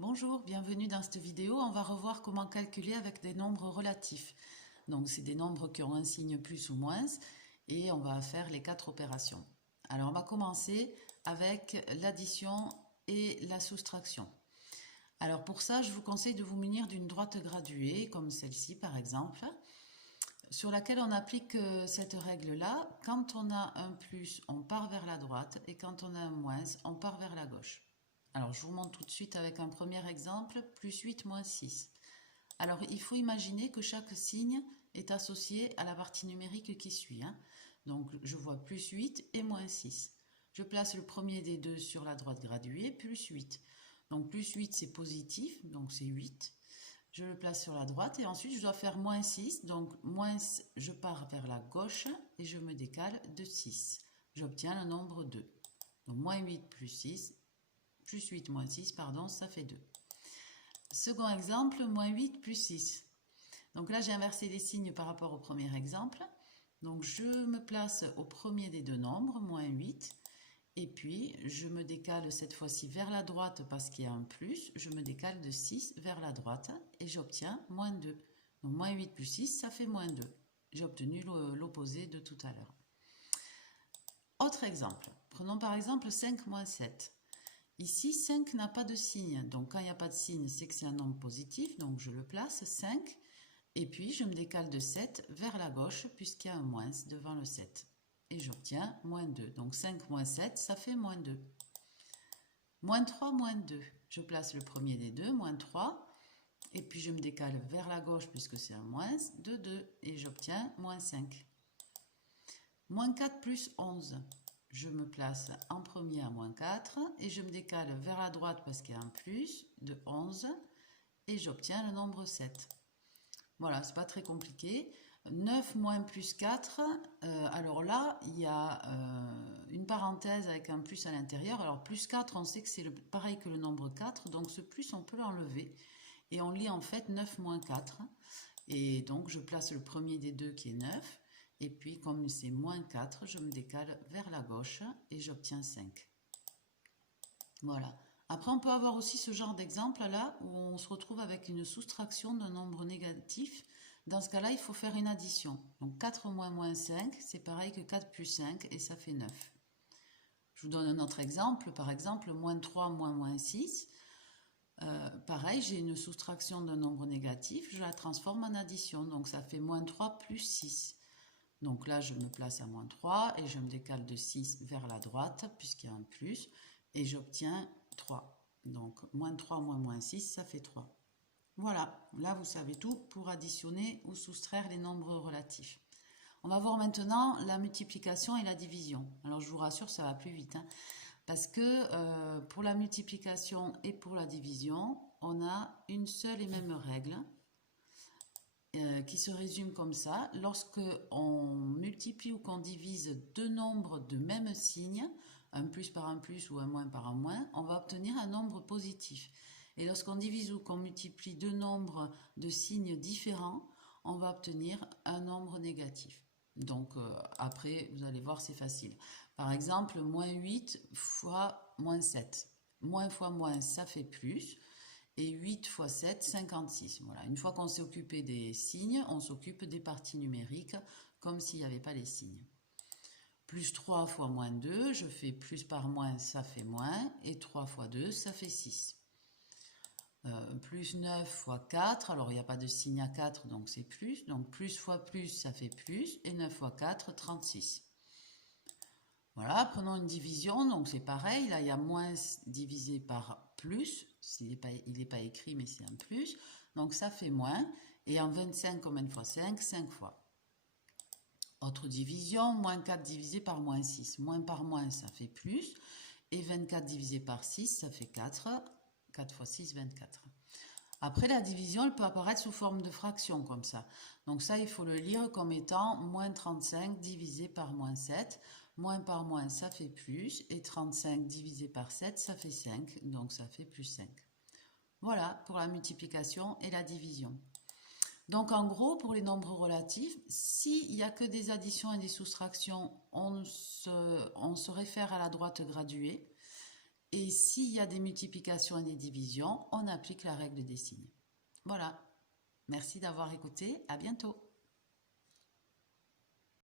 Bonjour, bienvenue dans cette vidéo. On va revoir comment calculer avec des nombres relatifs. Donc, c'est des nombres qui ont un signe plus ou moins et on va faire les 4 opérations. Alors, on va commencer avec l'addition et la soustraction. Alors, pour ça, je vous conseille de vous munir d'une droite graduée, comme celle-ci par exemple, sur laquelle on applique cette règle-là. Quand on a un plus, on part vers la droite et quand on a un moins, on part vers la gauche. Alors, je vous montre tout de suite avec un premier exemple, plus 8 moins 6. Alors, il faut imaginer que chaque signe est associé à la partie numérique qui suit. Donc, je vois plus 8 et moins 6. Je place le premier des deux sur la droite graduée, plus 8. Donc, plus 8, c'est positif, donc c'est 8. Je le place sur la droite et ensuite, je dois faire moins 6. Donc, je pars vers la gauche et je me décale de 6. J'obtiens le nombre 2. Donc, moins 8 plus 6, plus 8 moins 6, pardon, ça fait 2. Second exemple, moins 8 plus 6. Donc là, j'ai inversé les signes par rapport au premier exemple. Donc je me place au premier des deux nombres, moins 8. Et puis, je me décale cette fois-ci vers la droite parce qu'il y a un plus. Je me décale de 6 vers la droite et j'obtiens moins 2. Donc moins 8 plus 6, ça fait moins 2. J'ai obtenu l'opposé de tout à l'heure. Autre exemple. Prenons par exemple 5 moins 7. Ici, 5 n'a pas de signe. Donc, quand il n'y a pas de signe, c'est que c'est un nombre positif. Donc, je le place, 5. Et puis, je me décale de 7 vers la gauche, puisqu'il y a un moins devant le 7. Et j'obtiens moins 2. Donc, 5 moins 7, ça fait moins 2. Moins 3, moins 2. Je place le premier des deux, moins 3. Et puis, je me décale vers la gauche, puisque c'est un moins, de 2. Et j'obtiens moins 5. Moins 4 plus 11. Je me place en premier à moins 4 et je me décale vers la droite parce qu'il y a un plus de 11 et j'obtiens le nombre 7. Voilà, c'est pas très compliqué. 9 moins plus 4, alors là, il y a une parenthèse avec un plus à l'intérieur. Alors plus 4, on sait que c'est pareil que le nombre 4, donc ce plus, on peut l'enlever. Et on lit en fait 9 moins 4. Et donc, je place le premier des deux qui est 9. Et puis, comme c'est moins 4, je me décale vers la gauche et j'obtiens 5. Voilà. Après, on peut avoir aussi ce genre d'exemple là où on se retrouve avec une soustraction d'un nombre négatif. Dans ce cas-là, il faut faire une addition. Donc 4 moins moins 5, c'est pareil que 4 plus 5 et ça fait 9. Je vous donne un autre exemple. Par exemple, moins 3 moins moins 6. Pareil, j'ai une soustraction d'un nombre négatif, je la transforme en addition. Donc ça fait moins 3 plus 6. Donc là, je me place à moins 3 et je me décale de 6 vers la droite puisqu'il y a un plus et j'obtiens 3. Donc moins 3 moins moins 6, ça fait 3. Voilà, là vous savez tout pour additionner ou soustraire les nombres relatifs. On va voir maintenant la multiplication et la division. Alors je vous rassure, ça va plus vite. Parce que pour la multiplication et pour la division, on a une seule et même règle qui se résume comme ça. Lorsque on multiplie ou qu'on divise deux nombres de même signe, un plus par un plus ou un moins par un moins, on va obtenir un nombre positif. Et lorsqu'on divise ou qu'on multiplie deux nombres de signes différents, on va obtenir un nombre négatif. Donc après, vous allez voir, c'est facile. Par exemple, moins 8 fois moins 7. Moins fois moins, ça fait plus. Et 8 fois 7, 56. Voilà. Une fois qu'on s'est occupé des signes, on s'occupe des parties numériques comme s'il n'y avait pas les signes. Plus 3 fois moins 2, je fais plus par moins, ça fait moins. Et 3 fois 2, ça fait 6. Plus 9 fois 4, alors il n'y a pas de signe à 4, donc c'est plus. Donc plus fois plus, ça fait plus. Et 9 fois 4, 36. Voilà, prenons une division, donc c'est pareil, là il y a moins divisé par plus, il n'est pas écrit mais c'est un plus, donc ça fait moins, et en 25 combien de fois 5? 5 fois. Autre division, moins 4 divisé par moins 6, moins par moins ça fait plus, et 24 divisé par 6 ça fait 4, 4 fois 6, 24. Après, la division, elle peut apparaître sous forme de fraction, comme ça. Donc ça, il faut le lire comme étant moins 35 divisé par moins 7. Moins par moins, ça fait plus. Et 35 divisé par 7, ça fait 5. Donc ça fait plus 5. Voilà pour la multiplication et la division. Donc en gros, pour les nombres relatifs, s'il n'y a que des additions et des soustractions, on se réfère à la droite graduée. Et s'il y a des multiplications et des divisions, on applique la règle des signes. Voilà. Merci d'avoir écouté. À bientôt.